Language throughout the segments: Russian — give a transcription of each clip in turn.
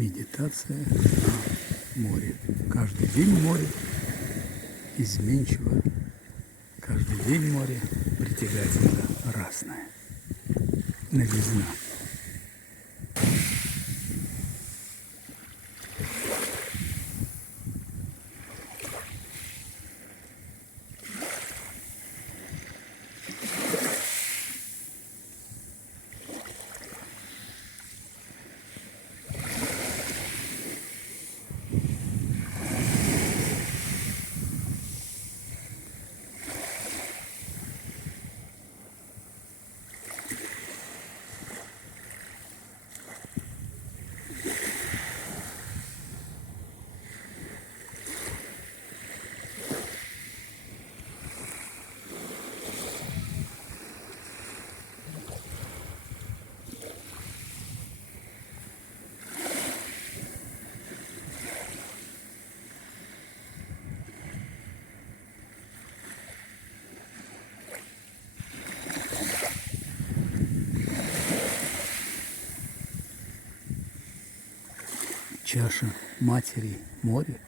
Медитация на море. Каждый день море изменчиво. Каждый день море притягательно разное. Новизна. Чаша Матери море,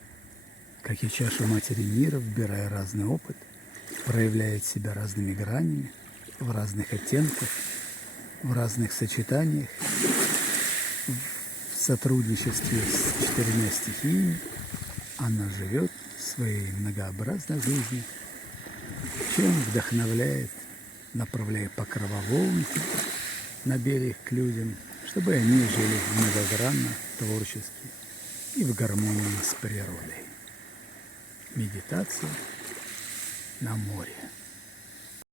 как и чаша Матери мира, вбирая разный опыт, проявляет себя разными гранями, в разных оттенках, в разных сочетаниях, в сотрудничестве с 4 стихиями. Она живет своей многообразной жизнью, чем вдохновляет, направляя Покровов на берег к людям, чтобы они жили многогранно, творчески и в гармонии с природой. Медитация на море.